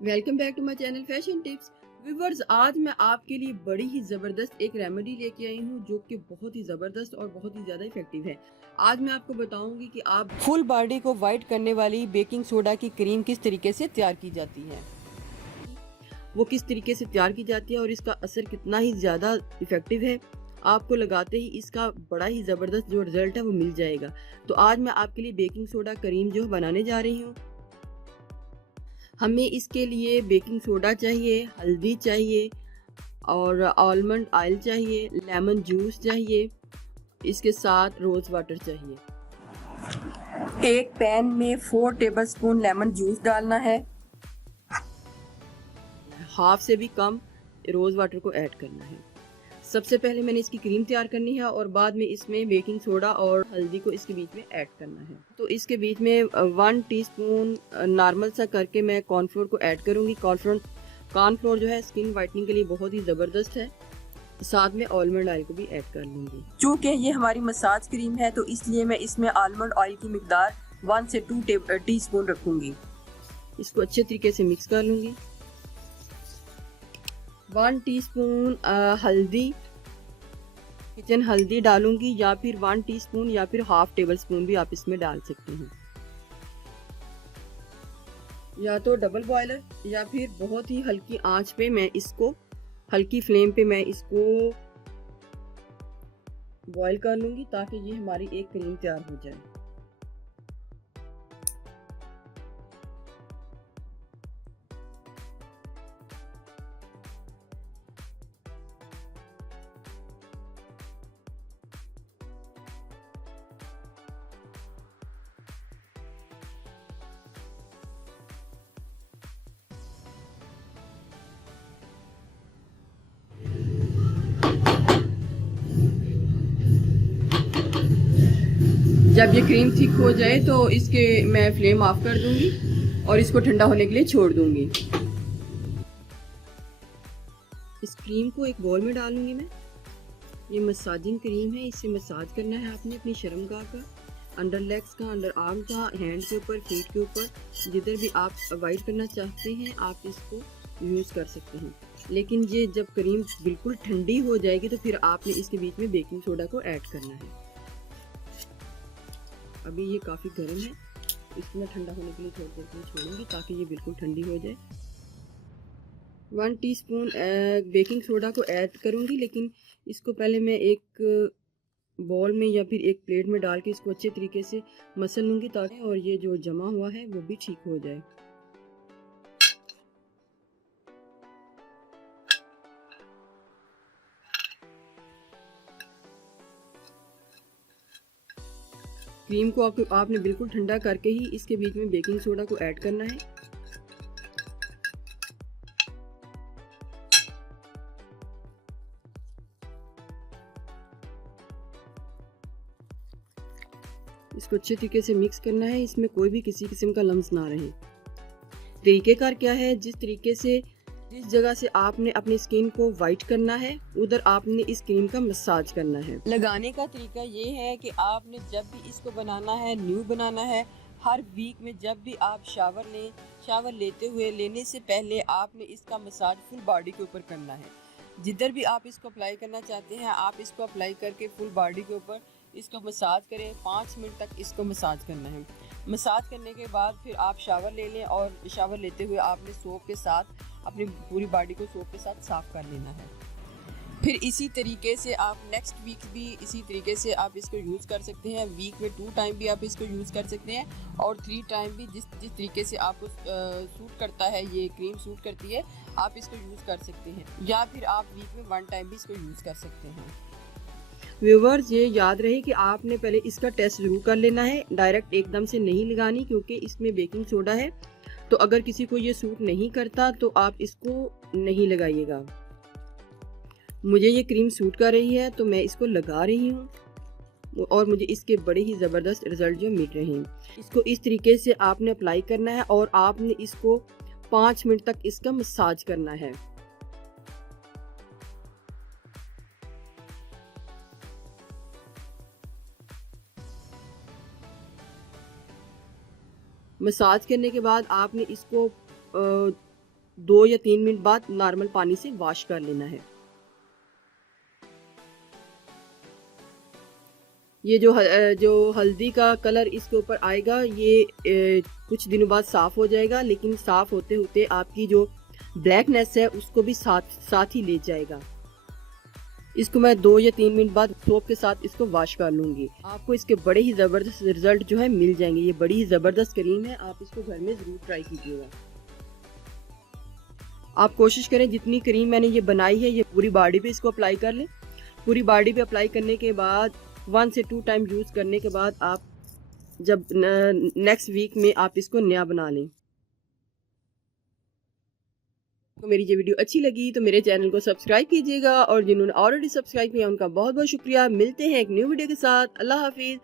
Welcome back to my channel fashion tips. Viewers, आज मैं आपके लिए बड़ी ही ज़बरदस्त एक रेमेडी लेके आई हूँ जो कि बहुत ही ज़बरदस्त और बहुत ही ज़्यादा इफेक्टिव है। आज मैं आपको बताऊंगी कि आप फुल बॉडी को वाइट करने वाली बेकिंग सोडा की क्रीम किस तरीके से तैयार की जाती है, वो किस तरीके से तैयार की जाती है और इसका असर कितना ही ज़्यादा इफेक्टिव है। आपको लगाते ही इसका बड़ा ही ज़बरदस्त जो रिजल्ट है वो मिल जाएगा। तो आज मैं आपके लिए बेकिंग सोडा क्रीम जो बनाने जा रही हूँ। हमें इसके लिए बेकिंग सोडा चाहिए, हल्दी चाहिए और आलमंड ऑयल चाहिए, लेमन जूस चाहिए, इसके साथ रोज़ वाटर चाहिए। एक पैन में 4 टेबलस्पून लेमन जूस डालना है, हाफ से भी कम रोज़ वाटर को ऐड करना है। सबसे पहले मैंने इसकी क्रीम तैयार करनी है और बाद में इसमें बेकिंग सोडा और हल्दी को इसके बीच में ऐड करना है। तो इसके बीच में 1 टीस्पून नॉर्मल सा करके मैं कॉर्नफ्लोर को ऐड करूँगी। कॉर्नफ्लोर जो है स्किन वाइटनिंग के लिए बहुत ही ज़बरदस्त है। साथ में आलमंड ऑयल को भी ऐड कर लूँगी। चूँकि ये हमारी मसाज क्रीम है तो इसलिए मैं इसमें आलमंड ऑयल की मिकदार 1 से 2 टीस्पून रखूँगी। इसको अच्छे तरीके से मिक्स कर लूँगी। 1 टीस्पून हल्दी, किचन हल्दी डालूंगी, या फिर 1 टीस्पून या फिर हाफ टेबल स्पून भी आप इसमें डाल सकते हैं। या तो डबल बॉयलर या फिर बहुत ही हल्की आंच पे मैं इसको, हल्की फ्लेम पे मैं इसको बॉईल कर लूंगी ताकि ये हमारी एक क्रीम तैयार हो जाए। जब ये क्रीम थिक हो जाए तो इसके मैं फ्लेम ऑफ कर दूंगी और इसको ठंडा होने के लिए छोड़ दूंगी। इस क्रीम को एक बाउल में डालूंगी मैं। ये मसाजिंग क्रीम है, इससे मसाज करना है आपने अपनी शर्मगाह का, अंडर लेग्स का, अंडर आर्म का, हैंड के ऊपर, फीट के ऊपर, जिधर भी आप अवॉइड करना चाहते हैं आप इसको यूज़ कर सकते हैं। लेकिन ये जब क्रीम बिल्कुल ठंडी हो जाएगी तो फिर आपने इसके बीच में बेकिंग सोडा को ऐड करना है। अभी ये काफ़ी गर्म है, इसको मैं ठंडा होने के लिए थोड़ी देर के लिए छोड़ूंगी ताकि ये बिल्कुल ठंडी हो जाए। 1 टीस्पून बेकिंग सोडा को ऐड करूंगी, लेकिन इसको पहले मैं एक बॉल में या फिर एक प्लेट में डाल के इसको अच्छे तरीके से मसल लूंगी ताकि और ये जो जमा हुआ है वो भी ठीक हो जाए। क्रीम को आपने बिल्कुल ठंडा करके ही इसके बीच में बेकिंग सोडा को ऐड करना है। इसको अच्छे तरीके से मिक्स करना है, इसमें कोई भी किसी किस्म का लम्स ना रहे। तरीकेकार क्या है, जिस जगह से आपने अपनी स्किन को वाइट करना है उधर आपने इस क्रीम का मसाज करना है। लगाने का तरीका ये है कि आपने जब भी इसको बनाना है, न्यू बनाना है, हर वीक में जब भी आप शावर लेने से पहले आपने इसका मसाज फुल बॉडी के ऊपर करना है। जिधर भी आप इसको अप्लाई करना चाहते हैं आप इसको अप्लाई करके फुल बॉडी के ऊपर इसको मसाज करें। 5 मिनट तक इसको मसाज करना है। मसाज करने के बाद फिर आप शावर ले लें और शावर लेते हुए आपने सोप के साथ अपनी पूरी बॉडी को सोप के साथ साफ कर लेना है। फिर इसी तरीके से आप नेक्स्ट वीक भी इसी तरीके से आप इसको यूज़ कर सकते हैं। वीक में 2 टाइम भी आप इसको यूज़ कर सकते हैं और 3 टाइम भी जिस तरीके से आपको सूट करता है, ये क्रीम सूट करती है, आप इसको यूज़ कर सकते हैं। या फिर आप वीक में 1 टाइम भी इसको यूज़ कर सकते हैं। व्यूवर्स, ये याद रहे कि आपने पहले इसका टेस्ट ज़रूर कर लेना है, डायरेक्ट एकदम से नहीं लगानी क्योंकि इसमें बेकिंग सोडा है। तो अगर किसी को ये सूट नहीं करता तो आप इसको नहीं लगाइएगा। मुझे ये क्रीम सूट कर रही है तो मैं इसको लगा रही हूँ और मुझे इसके बड़े ही ज़बरदस्त रिज़ल्ट जो मिल रहे हैं। इसको इस तरीके से आपने अप्लाई करना है और आपने इसको 5 मिनट तक इसका मसाज करना है। मसाज करने के बाद आपने इसको 2 या 3 मिनट बाद नॉर्मल पानी से वॉश कर लेना है। ये जो हल्दी का कलर इसके ऊपर आएगा ये कुछ दिनों बाद साफ़ हो जाएगा, लेकिन साफ़ होते होते आपकी जो ब्लैकनेस है उसको भी साथ ही ले जाएगा। इसको मैं 2 या 3 मिनट बाद सोप के साथ इसको वॉश कर लूँगी। आपको इसके बड़े ही ज़बरदस्त रिजल्ट जो है मिल जाएंगे। ये बड़ी ही ज़बरदस्त क्रीम है, आप इसको घर में ज़रूर ट्राई कीजिएगा। आप कोशिश करें जितनी क्रीम मैंने ये बनाई है ये पूरी बॉडी पे इसको अप्लाई कर लें। पूरी बॉडी पे अप्लाई करने के बाद 1 से 2 टाइम यूज़ करने के बाद आप जब नेक्स्ट वीक में आप इसको नया बना लें। तो मेरी ये वीडियो अच्छी लगी तो मेरे चैनल को सब्सक्राइब कीजिएगा, और जिन्होंने ऑलरेडी सब्सक्राइब किया उनका बहुत बहुत शुक्रिया। मिलते हैं एक न्यू वीडियो के साथ। अल्लाह हाफिज़।